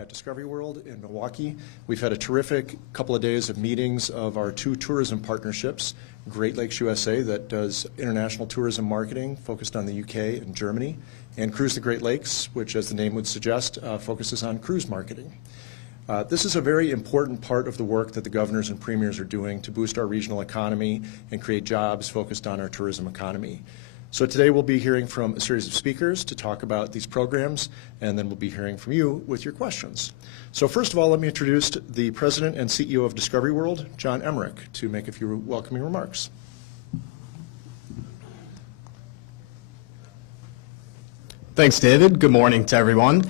at Discovery World in Milwaukee. We've had a terrific couple of days of meetings of our two tourism partnerships, Great Lakes USA, that does international tourism marketing focused on the UK and Germany, and Cruise the Great Lakes, which, as the name would suggest, focuses on cruise marketing. This is a very important part of the work that the governors and premiers are doing to boost our regional economy and create jobs focused on our tourism economy. So today we'll be hearing from a series of speakers to talk about these programs, and then we'll be hearing from you with your questions. So first of all, let me introduce the President and CEO of Discovery World, John Emmerich, to make a few welcoming remarks. Thanks, David. Good morning to everyone.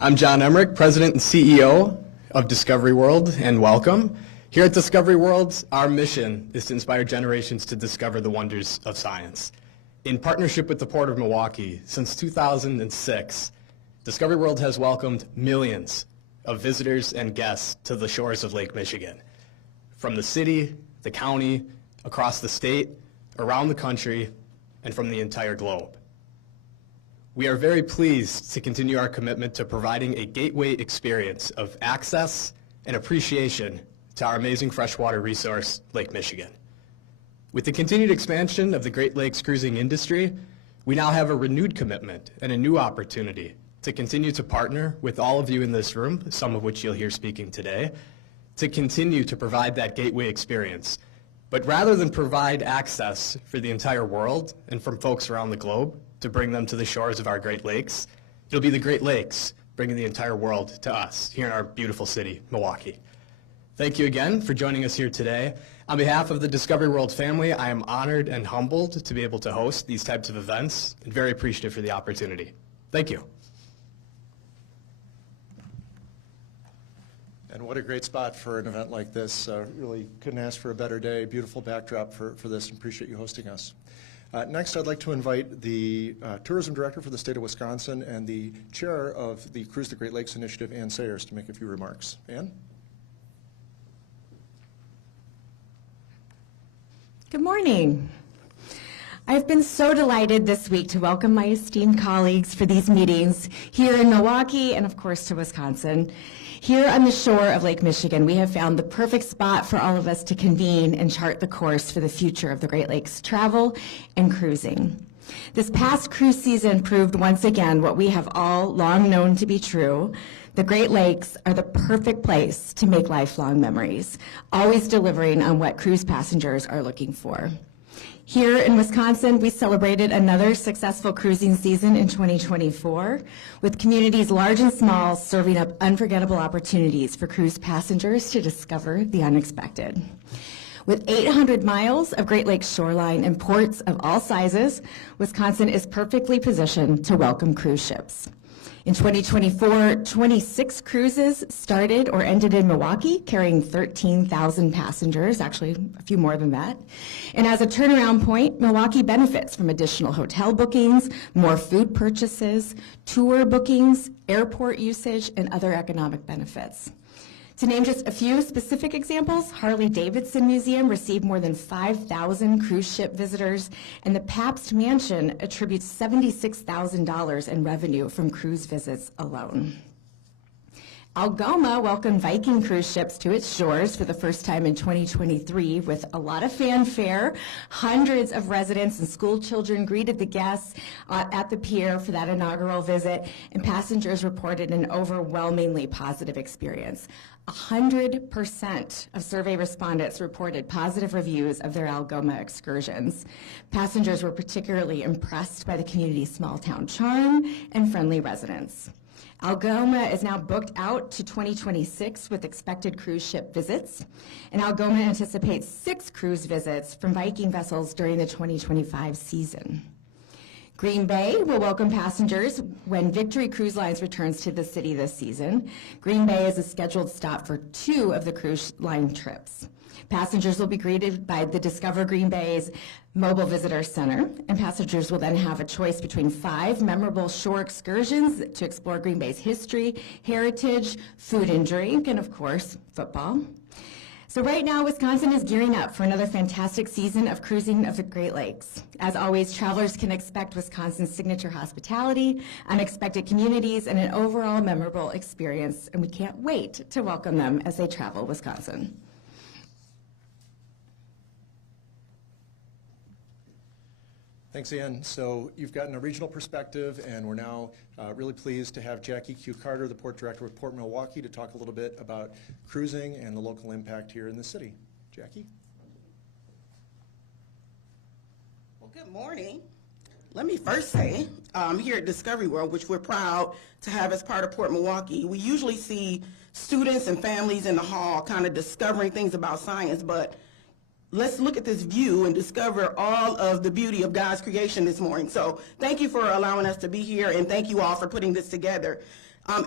I'm John Emmerich, President and CEO of Discovery World, and welcome. Here at Discovery World, our mission is to inspire generations to discover the wonders of science. In partnership with the Port of Milwaukee, since 2006, Discovery World has welcomed millions of visitors and guests to the shores of Lake Michigan. From the city, the county, across the state, around the country, and from the entire globe. We are very pleased to continue our commitment to providing a gateway experience of access and appreciation to our amazing freshwater resource, Lake Michigan. With the continued expansion of the Great Lakes cruising industry, we now have a renewed commitment and a new opportunity to continue to partner with all of you in this room, some of which you'll hear speaking today, to continue to provide that gateway experience. But rather than provide access for the entire world and from folks around the globe to bring them to the shores of our Great Lakes, it'll be the Great Lakes bringing the entire world to us here in our beautiful city, Milwaukee. Thank you again for joining us here today. On behalf of the Discovery World family, I am honored and humbled to be able to host these types of events and very appreciative for the opportunity. Thank you. And what a great spot for an event like this. Really couldn't ask for a better day. Beautiful backdrop for this, and appreciate you hosting us. Next, I'd like to invite the Tourism Director for the state of Wisconsin and the Chair of the Cruise the Great Lakes Initiative, Ann Sayers, to make a few remarks. Ann? Good morning. I've been so delighted this week to welcome my esteemed colleagues for these meetings here in Milwaukee and, of course, to Wisconsin. Here on the shore of Lake Michigan, we have found the perfect spot for all of us to convene and chart the course for the future of the Great Lakes travel and cruising. This past cruise season proved once again what we have all long known to be true. The Great Lakes are the perfect place to make lifelong memories, always delivering on what cruise passengers are looking for. Here in Wisconsin, we celebrated another successful cruising season in 2024, with communities large and small serving up unforgettable opportunities for cruise passengers to discover the unexpected. With 800 miles of Great Lakes shoreline and ports of all sizes, Wisconsin is perfectly positioned to welcome cruise ships. In 2024, 26 cruises started or ended in Milwaukee, carrying 13,000 passengers, actually a few more than that. And as a turnaround point, Milwaukee benefits from additional hotel bookings, more food purchases, tour bookings, airport usage, and other economic benefits. To name just a few specific examples, Harley-Davidson Museum received more than 5,000 cruise ship visitors, and the Pabst Mansion attributes $76,000 in revenue from cruise visits alone. Algoma welcomed Viking cruise ships to its shores for the first time in 2023 with a lot of fanfare. Hundreds of residents and school children greeted the guests at the pier for that inaugural visit, and passengers reported an overwhelmingly positive experience. 100% of survey respondents reported positive reviews of their Algoma excursions. Passengers were particularly impressed by the community's small-town charm and friendly residents. Algoma is now booked out to 2026 with expected cruise ship visits, and Algoma anticipates 6 cruise visits from Viking vessels during the 2025 season. Green Bay will welcome passengers when Victory Cruise Lines returns to the city this season. Green Bay is a scheduled stop for 2 of the cruise line trips. Passengers will be greeted by the Discover Green Bay's Mobile Visitor Center, and passengers will then have a choice between 5 memorable shore excursions to explore Green Bay's history, heritage, food and drink, and of course, football. So right now, Wisconsin is gearing up for another fantastic season of cruising of the Great Lakes. As always, travelers can expect Wisconsin's signature hospitality, unexpected communities, and an overall memorable experience, and we can't wait to welcome them as they travel Wisconsin. Thanks, Ann. So you've gotten a regional perspective, and we're now really pleased to have Jackie Q. Carter, the Port Director with Port Milwaukee, to talk a little bit about cruising and the local impact here in the city. Jackie? Well, good morning. Let me first say, here at Discovery World, which we're proud to have as part of Port Milwaukee, we usually see students and families in the hall kind of discovering things about science, but let's look at this view and discover all of the beauty of God's creation this morning. So thank you for allowing us to be here, and thank you all for putting this together.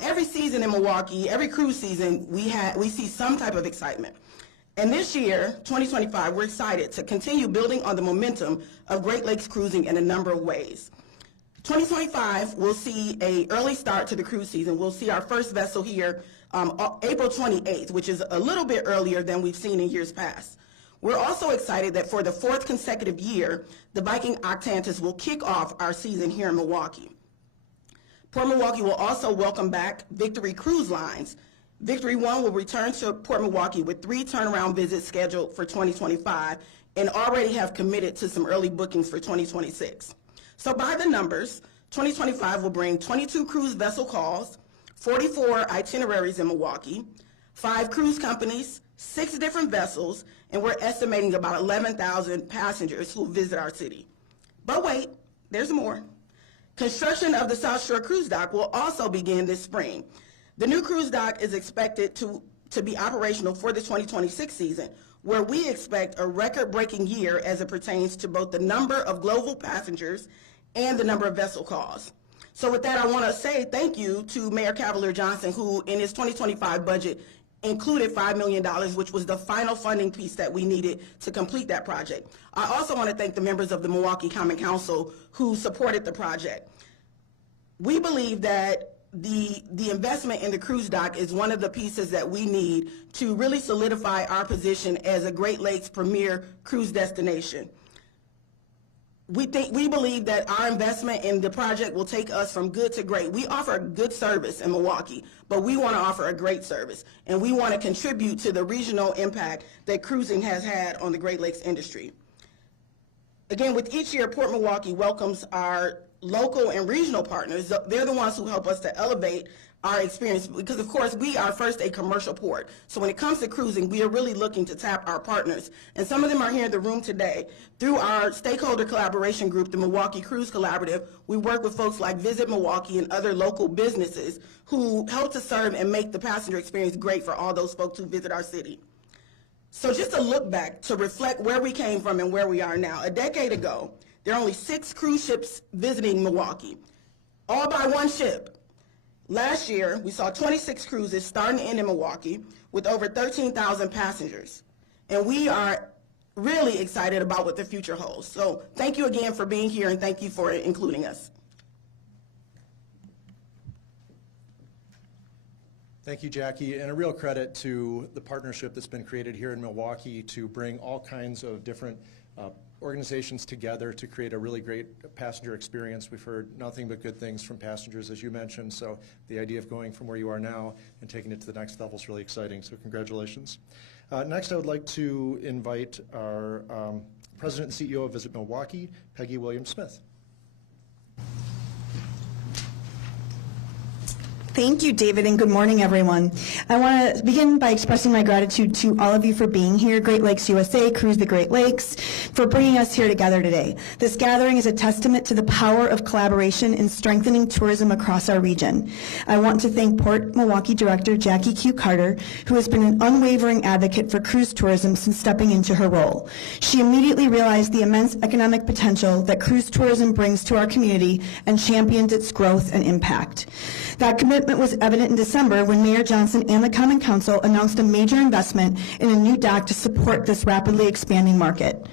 Every season in Milwaukee, every cruise season, we see some type of excitement. And this year, 2025, we're excited to continue building on the momentum of Great Lakes cruising in a number of ways. 2025, we'll see an early start to the cruise season. We'll see our first vessel here April 28th, which is a little bit earlier than we've seen in years past. We're also excited that for the 4th consecutive year, the Viking Octantis will kick off our season here in Milwaukee. Port Milwaukee will also welcome back Victory Cruise Lines. Victory One will return to Port Milwaukee with 3 turnaround visits scheduled for 2025 and already have committed to some early bookings for 2026. So by the numbers, 2025 will bring 22 cruise vessel calls, 44 itineraries in Milwaukee, 5 cruise companies, 6 different vessels, and we're estimating about 11,000 passengers who visit our city. But wait, there's more. Construction of the South Shore Cruise Dock will also begin this spring. The new cruise dock is expected to be operational for the 2026 season, where we expect a record-breaking year as it pertains to both the number of global passengers and the number of vessel calls. So with that, I want to say thank you to Mayor Cavalier Johnson, who in his 2025 budget included $5 million, which was the final funding piece that we needed to complete that project. I also want to thank the members of the Milwaukee Common Council who supported the project. We believe that the investment in the cruise dock is one of the pieces that we need to really solidify our position as a Great Lakes premier cruise destination. We believe that our investment in the project will take us from good to great. We offer a good service in Milwaukee, but we want to offer a great service, and we want to contribute to the regional impact that cruising has had on the Great Lakes industry. Again, with each year, Port Milwaukee welcomes our local and regional partners. They're the ones who help us to elevate our experience because, of course, we are first a commercial port. So when it comes to cruising, we are really looking to tap our partners. And some of them are here in the room today. Through our stakeholder collaboration group, the Milwaukee Cruise Collaborative, we work with folks like Visit Milwaukee and other local businesses who help to serve and make the passenger experience great for all those folks who visit our city. So just a look back to reflect where we came from and where we are now. A decade ago, there are only 6 cruise ships visiting Milwaukee, all by one ship. Last year, we saw 26 cruises starting and end in Milwaukee with over 13,000 passengers. And we are really excited about what the future holds. So thank you again for being here, and thank you for including us. Thank you, Jackie, and a real credit to the partnership that's been created here in Milwaukee to bring all kinds of different organizations together to create a really great passenger experience. We've heard nothing but good things from passengers, as you mentioned, so the idea of going from where you are now and taking it to the next level is really exciting, so congratulations. Next, I would like to invite our President and CEO of Visit Milwaukee, Peggy Williams-Smith. Thank you, David, and good morning, everyone. I want to begin by expressing my gratitude to all of you for being here, Great Lakes USA, Cruise the Great Lakes, for bringing us here together today. This gathering is a testament to the power of collaboration in strengthening tourism across our region. I want to thank Port Milwaukee Director Jackie Q. Carter, who has been an unwavering advocate for cruise tourism since stepping into her role. She immediately realized the immense economic potential that cruise tourism brings to our community and championed its growth and impact. That commitment was evident in December when Mayor Johnson and the Common Council announced a major investment in a new dock to support this rapidly expanding market.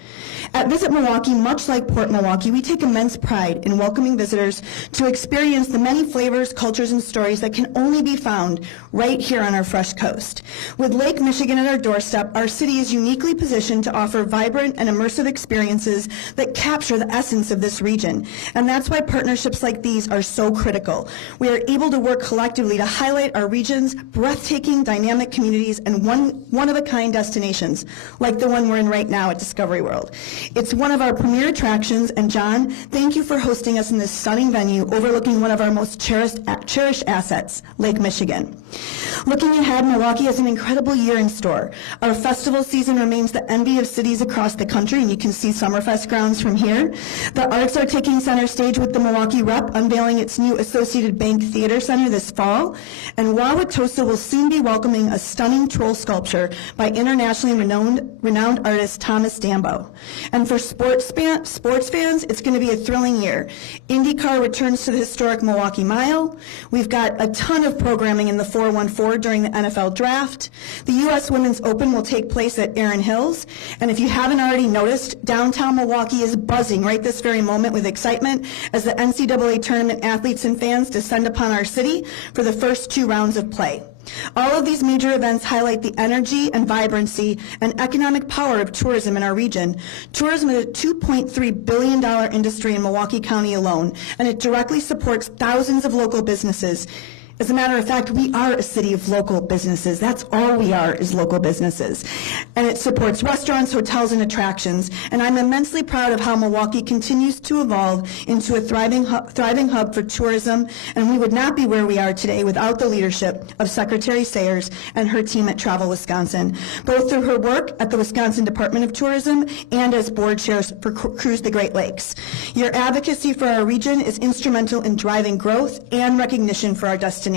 At Visit Milwaukee, much like Port Milwaukee, we take immense pride in welcoming visitors to experience the many flavors, cultures, and stories that can only be found right here on our fresh coast. With Lake Michigan at our doorstep, our city is uniquely positioned to offer vibrant and immersive experiences that capture the essence of this region. And that's why partnerships like these are so critical. We are able to work collectively to highlight our region's breathtaking, dynamic communities and one-of-a-kind destinations, like the one we're in right now at Discovery World. It's one of our premier attractions, and John, thank you for hosting us in this stunning venue overlooking one of our most cherished assets, Lake Michigan. Looking ahead, Milwaukee has an incredible year in store. Our festival season remains the envy of cities across the country, and you can see Summerfest grounds from here. The arts are taking center stage with the Milwaukee Rep unveiling its new Associated Bank Theater Center this fall, and Wauwatosa will soon be welcoming a stunning troll sculpture by internationally renowned artist Thomas Dambo. And for sports fans, it's going to be a thrilling year. IndyCar returns to the historic Milwaukee Mile. We've got a ton of programming in the 414 during the NFL Draft. The U.S. Women's Open will take place at Erin Hills. And if you haven't already noticed, downtown Milwaukee is buzzing right this very moment with excitement as the NCAA tournament athletes and fans descend upon our city for the first 2 rounds of play. All of these major events highlight the energy and vibrancy and economic power of tourism in our region. Tourism is a $2.3 billion industry in Milwaukee County alone, and it directly supports thousands of local businesses. As a matter of fact, we are a city of local businesses. That's all we are, is local businesses. And it supports restaurants, hotels, and attractions. And I'm immensely proud of how Milwaukee continues to evolve into a thriving hub for tourism. And we would not be where we are today without the leadership of Secretary Sayers and her team at Travel Wisconsin, both through her work at the Wisconsin Department of Tourism and as board chair for Cruise the Great Lakes. Your advocacy for our region is instrumental in driving growth and recognition for our destination.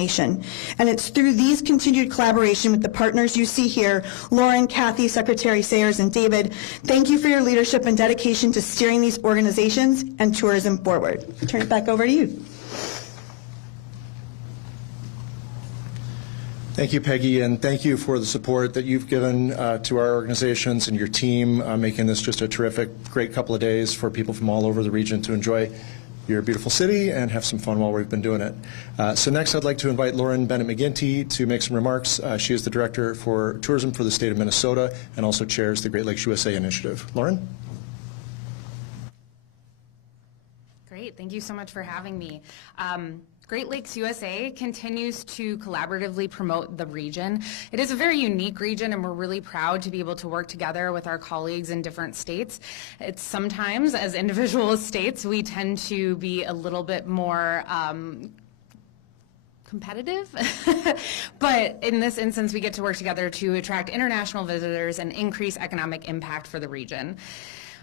And it's through these continued collaboration with the partners you see here, Lauren, Kathy, Secretary Sayers, and David. Thank you for your leadership and dedication to steering these organizations and tourism forward. Turn it back over to you. Thank you, Peggy, and thank you for the support that you've given to our organizations and your team, making this just a terrific, great couple of days for people from all over the region to enjoy your beautiful city and have some fun while we've been doing it. So next I'd like to invite Lauren Bennett-McGinty to make some remarks. She is the Director for Tourism for the state of Minnesota and also chairs the Great Lakes USA Initiative. Lauren? Great, thank you so much for having me. Great Lakes USA continues to collaboratively promote the region. It is a very unique region, and we're really proud to be able to work together with our colleagues in different states. It's sometimes, as individual states, we tend to be a little bit more competitive, but in this instance, we get to work together to attract international visitors and increase economic impact for the region.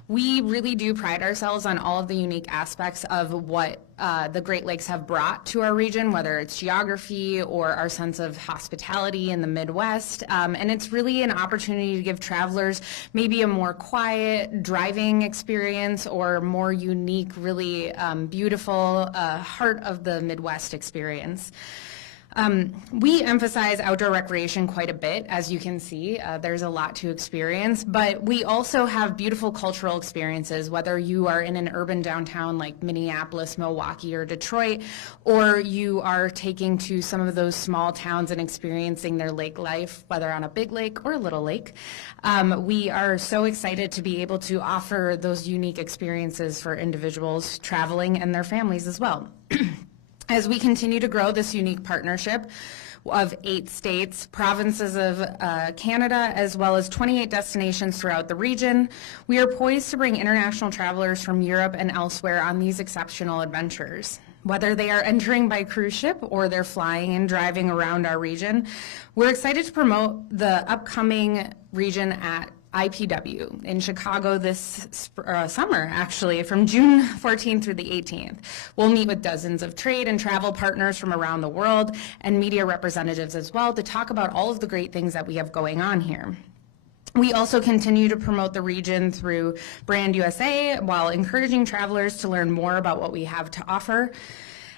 We really do pride ourselves on all of the unique aspects of what the Great Lakes have brought to our region, whether it's geography or our sense of hospitality in the Midwest. And it's really an opportunity to give travelers maybe a more quiet driving experience or more unique, really beautiful heart of the Midwest experience. We emphasize outdoor recreation quite a bit, as you can see. There's a lot to experience, but we also have beautiful cultural experiences, whether you are in an urban downtown like Minneapolis, Milwaukee, or Detroit, or you are taking to some of those small towns and experiencing their lake life, whether on a big lake or a little lake. We are so excited to be able to offer those unique experiences for individuals traveling and their families as well. As we continue to grow this unique partnership of 8 states, provinces of Canada, as well as 28 destinations throughout the region, we are poised to bring international travelers from Europe and elsewhere on these exceptional adventures. Whether they are entering by cruise ship or they're flying and driving around our region, we're excited to promote the upcoming region at IPW in Chicago this summer, actually, from June 14th through the 18th. We'll meet with dozens of trade and travel partners from around the world and media representatives as well to talk about all of the great things that we have going on here. We also continue to promote the region through Brand USA while encouraging travelers to learn more about what we have to offer.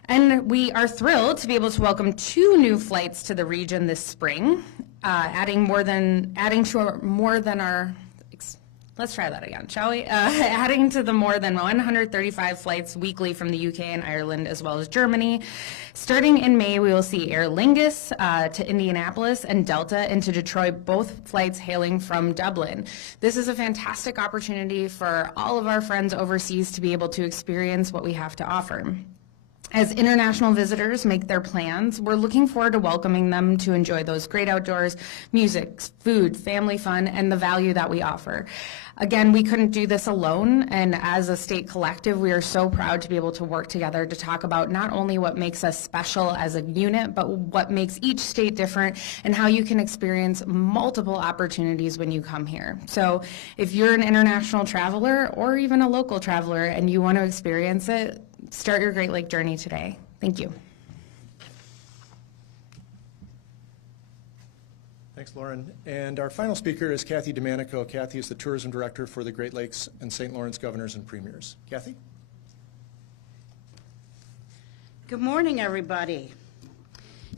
And we are thrilled to be able to welcome 2 new flights to the region this spring, adding to more than our Let's try that again, shall we? Adding to the more than 135 flights weekly from the UK and Ireland, as well as Germany. Starting in May, we will see Aer Lingus to Indianapolis and Delta into Detroit, both flights hailing from Dublin. This is a fantastic opportunity for all of our friends overseas to be able to experience what we have to offer. As international visitors make their plans, we're looking forward to welcoming them to enjoy those great outdoors, music, food, family fun, and the value that we offer. Again, we couldn't do this alone, and as a state collective, we are so proud to be able to work together to talk about not only what makes us special as a unit, but what makes each state different and how you can experience multiple opportunities when you come here. So if you're an international traveler or even a local traveler and you want to experience it, start your Great Lake journey today. Thank you. Thanks, Lauren. And our final speaker is Kathy Domanico. Kathy is the Tourism Director for the Great Lakes and St. Lawrence Governors and Premiers. Kathy? Good morning, everybody.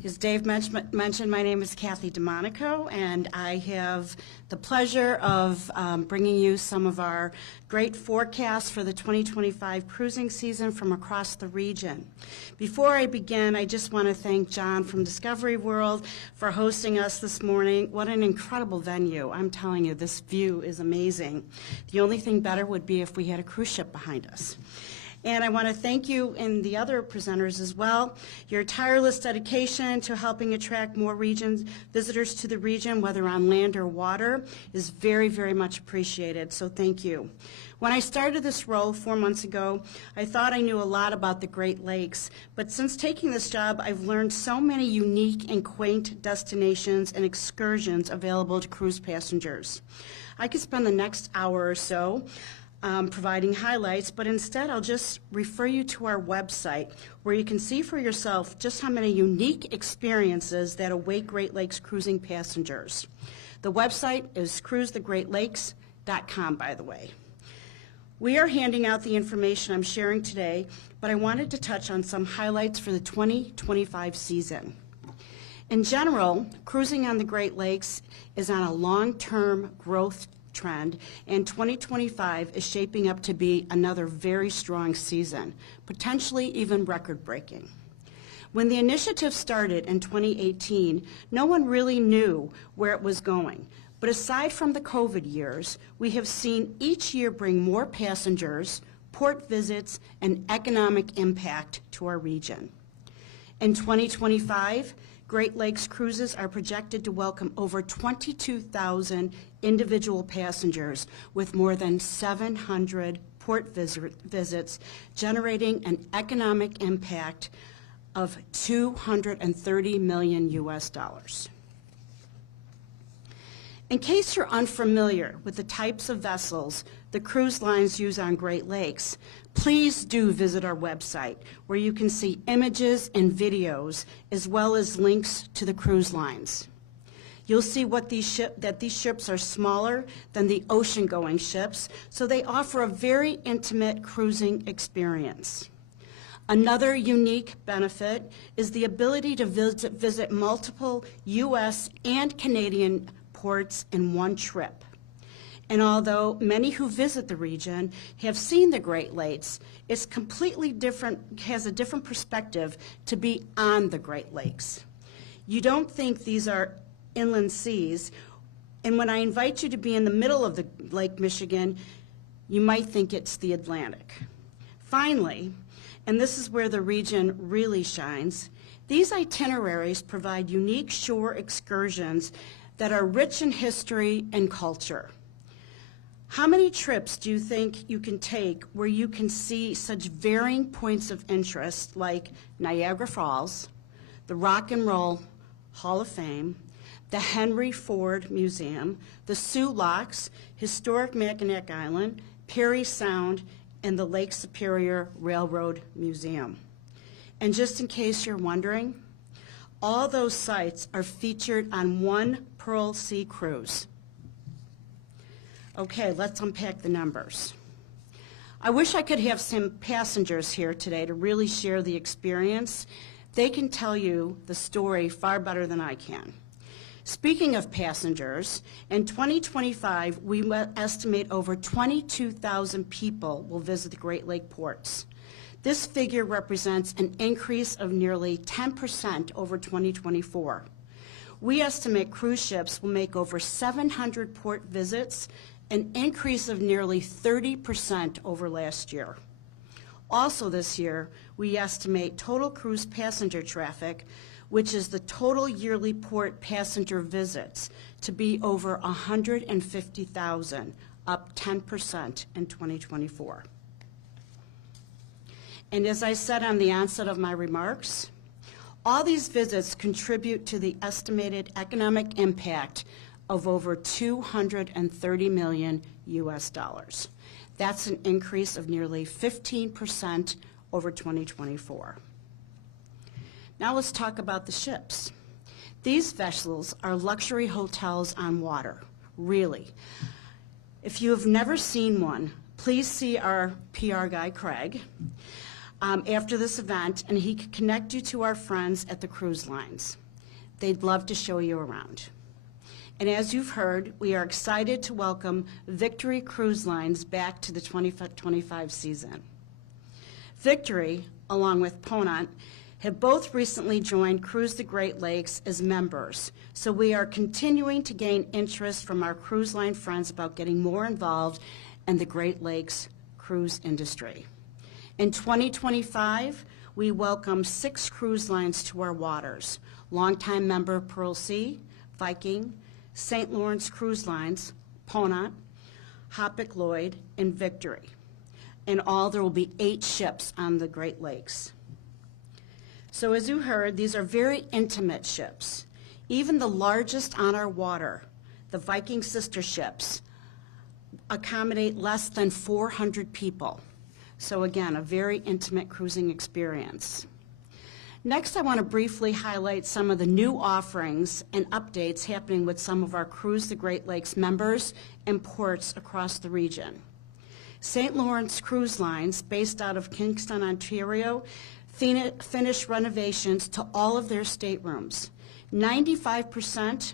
As Dave mentioned, my name is Kathy Domanico, and I have the pleasure of bringing you some of our great forecasts for the 2025 cruising season from across the region. Before I begin, I just want to thank John from Discovery World for hosting us this morning. What an incredible venue. I'm telling you, this view is amazing. The only thing better would be if we had a cruise ship behind us. And I want to thank you and the other presenters as well. Your tireless dedication to helping attract more visitors to the region, whether on land or water, is very, very much appreciated. So thank you. When I started this role 4 months ago, I thought I knew a lot about the Great Lakes. But since taking this job, I've learned so many unique and quaint destinations and excursions available to cruise passengers. I could spend the next hour or so providing highlights, but instead I'll just refer you to our website where you can see for yourself just how many unique experiences that await Great Lakes cruising passengers. The website is cruisethegreatlakes.com, by the way. We are handing out the information I'm sharing today, but I wanted to touch on some highlights for the 2025 season. In general, cruising on the Great Lakes is on a long-term growth trend, and 2025 is shaping up to be another very strong season, potentially even record-breaking. When the initiative started in 2018, no one really knew where it was going. But aside from the COVID years, we have seen each year bring more passengers, port visits, and economic impact to our region. In 2025, Great Lakes cruises are projected to welcome over 22,000 individual passengers with more than 700 port visits, generating an economic impact of $230 million US. In case you're unfamiliar with the types of vessels the cruise lines use on Great Lakes, please do visit our website where you can see images and videos as well as links to the cruise lines. You'll see that these ships are smaller than the ocean-going ships, so they offer a very intimate cruising experience. Another unique benefit is the ability to visit multiple U.S. and Canadian ports in one trip. And although many who visit the region have seen the Great Lakes, it's completely different, has a different perspective to be on the Great Lakes. You don't think these are inland seas, and when I invite you to be in the middle of the Lake Michigan, you might think it's the Atlantic. Finally, and this is where the region really shines, these itineraries provide unique shore excursions that are rich in history and culture. How many trips do you think you can take where you can see such varying points of interest like Niagara Falls, the Rock and Roll Hall of Fame, the Henry Ford Museum, the Sioux Locks, historic Mackinac Island, Perry Sound, and the Lake Superior Railroad Museum? And just in case you're wondering, all those sites are featured on one Pearl Sea cruise. Okay, let's unpack the numbers. I wish I could have some passengers here today to really share the experience. They can tell you the story far better than I can. Speaking of passengers, in 2025, we estimate over 22,000 people will visit the Great Lake ports. This figure represents an increase of nearly 10% over 2024. We estimate cruise ships will make over 700 port visits, an increase of nearly 30% over last year. Also this year, we estimate total cruise passenger traffic, which is the total yearly port passenger visits, to be over 150,000, up 10% in 2024. And as I said on the onset of my remarks, all these visits contribute to the estimated economic impact of over $230 million US. That's an increase of nearly 15% over 2024. Now let's talk about the ships. These vessels are luxury hotels on water, really. If you have never seen one, please see our PR guy, Craig, after this event, and he can connect you to our friends at the cruise lines. They'd love to show you around. And as you've heard, we are excited to welcome Victory Cruise Lines back to the 2025 season. Victory, along with Ponant, have both recently joined Cruise the Great Lakes as members, so we are continuing to gain interest from our cruise line friends about getting more involved in the Great Lakes cruise industry. In 2025, we welcome 6 cruise lines to our waters: longtime member Pearl Sea, Viking, St. Lawrence Cruise Lines, Ponant, Hapag-Lloyd, and Victory. In all, there will be 8 ships on the Great Lakes. So as you heard, these are very intimate ships. Even the largest on our water, the Viking sister ships, accommodate less than 400 people. So again, a very intimate cruising experience. Next, I want to briefly highlight some of the new offerings and updates happening with some of our Cruise the Great Lakes members and ports across the region. St. Lawrence Cruise Lines, based out of Kingston, Ontario, finished renovations to all of their staterooms. 95%,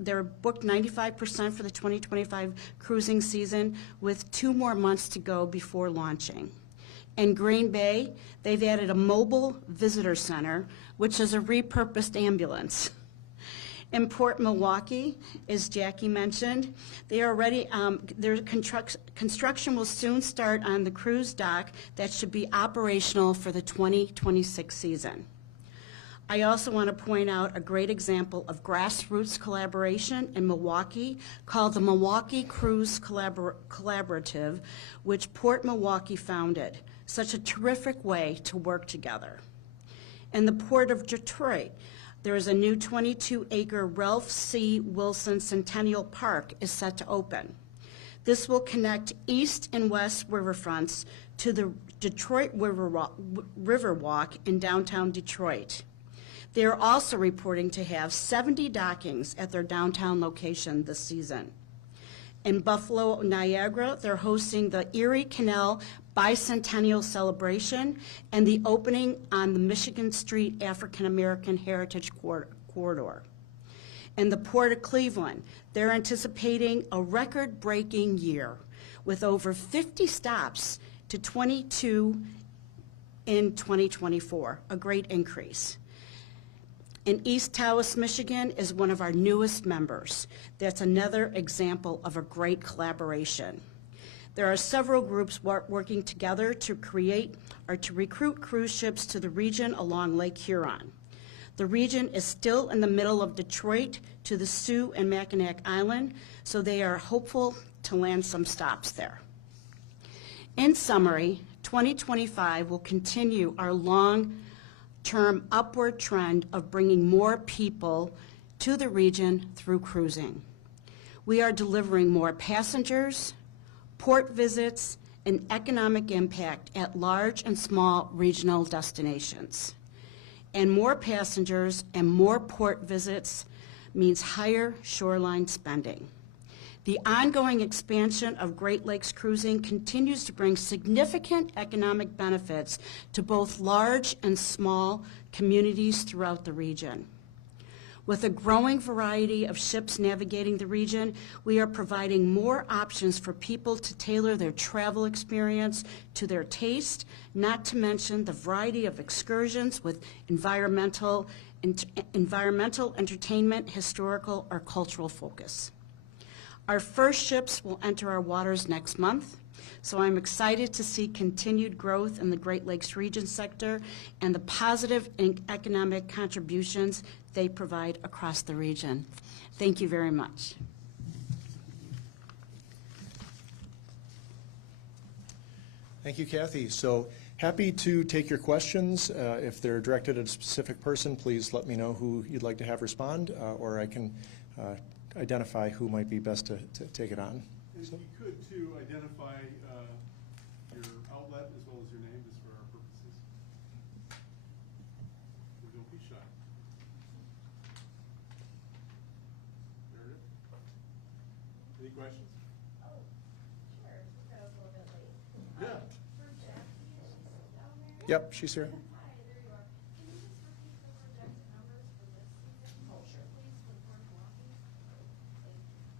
they're booked 95% for the 2025 cruising season, with 2 more months to go before launching. In Green Bay, they've added a mobile visitor center, which is a repurposed ambulance. In Port Milwaukee, as Jackie mentioned, they are ready, their construction will soon start on the cruise dock that should be operational for the 2026 season. I also want to point out a great example of grassroots collaboration in Milwaukee called the Milwaukee Cruise Collaborative, which Port Milwaukee founded. Such a terrific way to work together. In the Port of Detroit, there is a new 22-acre Ralph C. Wilson Centennial Park is set to open. This will connect east and west riverfronts to the Detroit Riverwalk in downtown Detroit. They are also reporting to have 70 dockings at their downtown location this season. In Buffalo, Niagara, they're hosting the Erie Canal Bicentennial Celebration and the opening on the Michigan Street African American Heritage Corridor. In the Port of Cleveland, they're anticipating a record-breaking year with over 50 stops to 22 in 2024, a great increase. In East Taos, Michigan is one of our newest members. That's another example of a great collaboration. There are several groups working together to create or to recruit cruise ships to the region along Lake Huron. The region is still in the middle of Detroit to the Sioux and Mackinac Island, so they are hopeful to land some stops there. In summary, 2025 will continue our long-term upward trend of bringing more people to the region through cruising. We are delivering more passengers, port visits, and economic impact at large and small regional destinations. And more passengers and more port visits means higher shoreline spending. The ongoing expansion of Great Lakes cruising continues to bring significant economic benefits to both large and small communities throughout the region. With a growing variety of ships navigating the region, we are providing more options for people to tailor their travel experience to their taste, not to mention the variety of excursions with environmental, entertainment, historical, or cultural focus. Our first ships will enter our waters next month, so I'm excited to see continued growth in the Great Lakes region sector and the positive economic contributions they provide across the region. Thank you very much. Thank you, Kathy. So happy to take your questions. If they're directed at a specific person, please let me know who you'd like to have respond, or I can identify who might be best to take it on. If you could, too, identify your outlet as well as your name, just for our purposes. And don't be shy. There it is. Any questions? Oh, sure. That was a little bit late. Yeah. For Jackie, is she still down there? Yep, she's here. Hi, there you are. Can you just repeat the projected numbers for this season? Oh, sure. Please, for Port Milwaukee.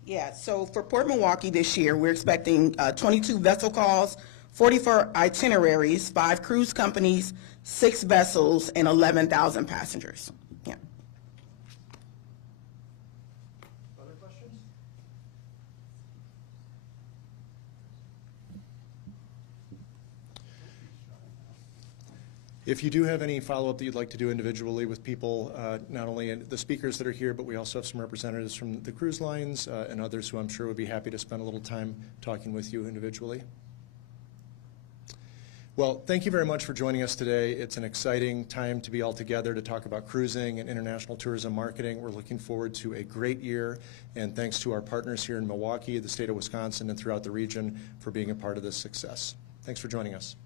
Yeah, so for Port Milwaukee this year, we're expecting 22 vessel calls, 44 itineraries, 5 cruise companies, 6 vessels, and 11,000 passengers. Yeah. Other questions? If you do have any follow-up that you'd like to do individually with people, not only the speakers that are here, but we also have some representatives from the cruise lines and others who I'm sure would be happy to spend a little time talking with you individually. Well, thank you very much for joining us today. It's an exciting time to be all together to talk about cruising and international tourism marketing. We're looking forward to a great year, and thanks to our partners here in Milwaukee, the state of Wisconsin, and throughout the region for being a part of this success. Thanks for joining us.